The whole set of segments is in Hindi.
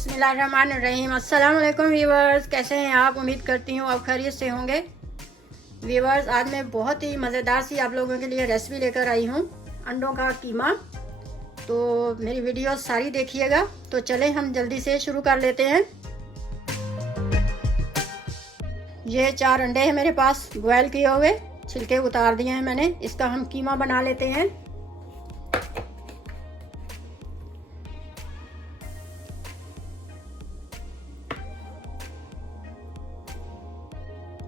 बिस्मिल्लाहिर्रहमानिर्रहीम। अस्सलाम वालेकुम व्यूवर्स, कैसे हैं आप? उम्मीद करती हूँ आप खैरियत से होंगे। व्यूवर्स, आज मैं बहुत ही मज़ेदार सी आप लोगों के लिए रेसिपी लेकर आई हूँ, अंडों का कीमा। तो मेरी वीडियो सारी देखिएगा। तो चलें हम जल्दी से शुरू कर लेते हैं। ये 4 अंडे हैं मेरे पास, बॉयल किए हुए, छिलके उतार दिए हैं मैंने। इसका हम कीमा बना लेते हैं।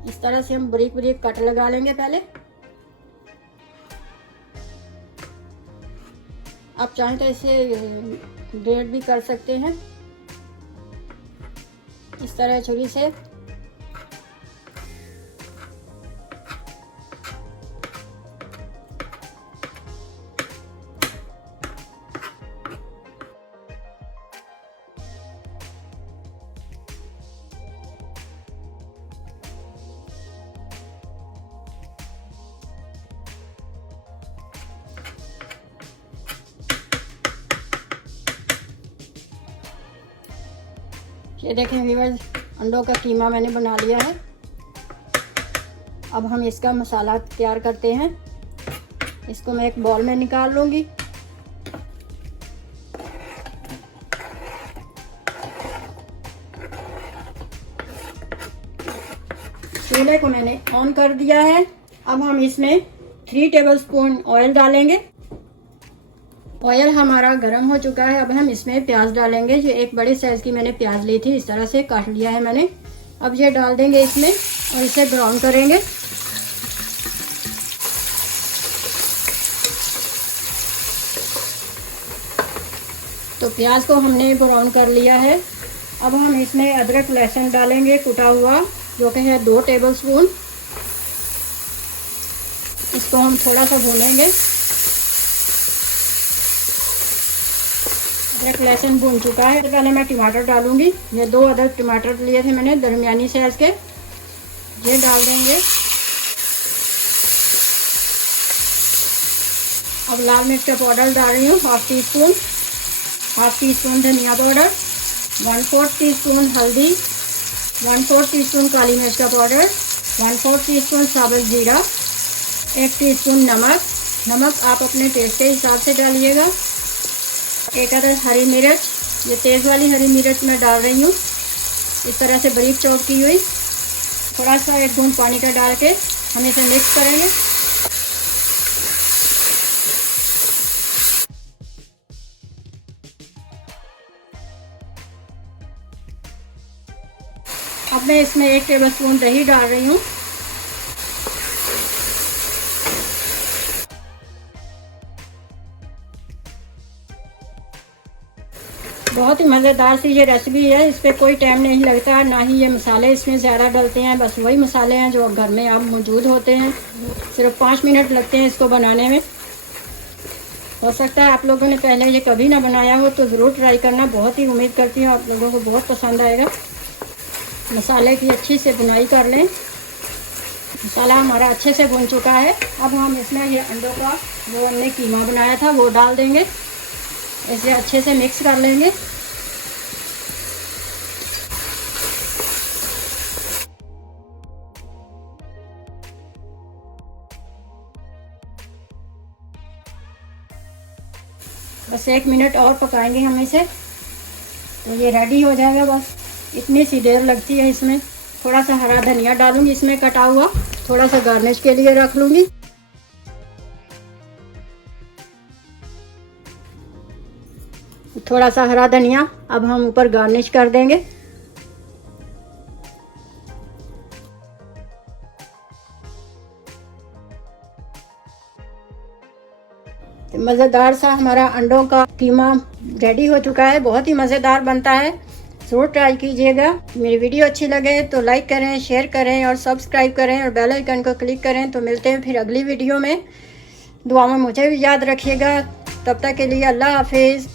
इस तरह से हम बारीक बारीक कट लगा लेंगे पहले। आप चाहें तो इसे ग्रेट भी कर सकते हैं इस तरह छुरी से। ये देखें व्यूअर्स, अंडों का कीमा मैंने बना लिया है। अब हम इसका मसाला तैयार करते हैं। इसको मैं एक बाउल में निकाल लूँगी। चूल्हे को मैंने ऑन कर दिया है। अब हम इसमें 3 टेबलस्पून ऑयल डालेंगे। ऑयल हमारा गर्म हो चुका है। अब हम इसमें प्याज डालेंगे। ये एक बड़े साइज की मैंने प्याज ली थी, इस तरह से काट लिया है मैंने। अब ये डाल देंगे इसमें और इसे ब्राउन करेंगे। तो प्याज को हमने ब्राउन कर लिया है। अब हम इसमें अदरक लहसुन डालेंगे कुटा हुआ, जो कि है 2 टेबलस्पून। इसको हम थोड़ा सा भूनेंगे। अदरक लहसुन भून चुका है। पहले मैं टमाटर डालूंगी। ये 2 अदरक टमाटर लिए थे मैंने, दरमियानी साइज के। ये डाल देंगे। अब लाल मिर्च का पाउडर डाल रही हूँ, 1/2 टीस्पून। 1/2 टीस्पून धनिया पाउडर, 1/4 टीस्पून हल्दी, 1/4 टीस्पून काली मिर्च का पाउडर, 1/4 टीस्पून साबुत जीरा, 1 टीस्पून नमक। नमक आप अपने टेस्ट के हिसाब से डालिएगा। 1 अदद हरी मिर्च, ये तेज़ वाली हरी मिर्च मैं डाल रही हूँ, इस तरह से बारीक चॉप की हुई। थोड़ा सा 1 बूंद पानी का डाल के हम इसे मिक्स करेंगे। अब मैं इसमें 1 टेबलस्पून दही डाल रही हूँ। बहुत ही मज़ेदार सी ये रेसिपी है। इस पर कोई टाइम नहीं लगता, ना ही ये मसाले इसमें ज़्यादा डलते हैं। बस वही मसाले हैं जो घर में आप मौजूद होते हैं। सिर्फ 5 मिनट लगते हैं इसको बनाने में। हो सकता है आप लोगों ने पहले ये कभी ना बनाया हो, तो ज़रूर ट्राई करना। बहुत ही उम्मीद करती हूँ आप लोगों को बहुत पसंद आएगा। मसाले की अच्छी से बुनाई कर लें। मसाला हमारा अच्छे से भुन चुका है। अब हम इसमें ये अंडों का जो हमने कीमा बनाया था वो डाल देंगे। इसे अच्छे से मिक्स कर लेंगे। बस 1 मिनट और पकाएंगे हम इसे, तो ये रेडी हो जाएगा। बस इतनी सी देर लगती है इसमें। थोड़ा सा हरा धनिया डालूंगी इसमें कटा हुआ, थोड़ा सा गार्निश के लिए रख लूंगी। थोड़ा सा हरा धनिया अब हम ऊपर गार्निश कर देंगे। मज़ेदार सा हमारा अंडों का कीमा रेडी हो चुका है। बहुत ही मज़ेदार बनता है, ज़रूर ट्राई कीजिएगा। मेरी वीडियो अच्छी लगे तो लाइक करें, शेयर करें और सब्सक्राइब करें और बेल आइकन को क्लिक करें। तो मिलते हैं फिर अगली वीडियो में। दुआ में मुझे भी याद रखिएगा। तब तक के लिए अल्लाह हाफिज़।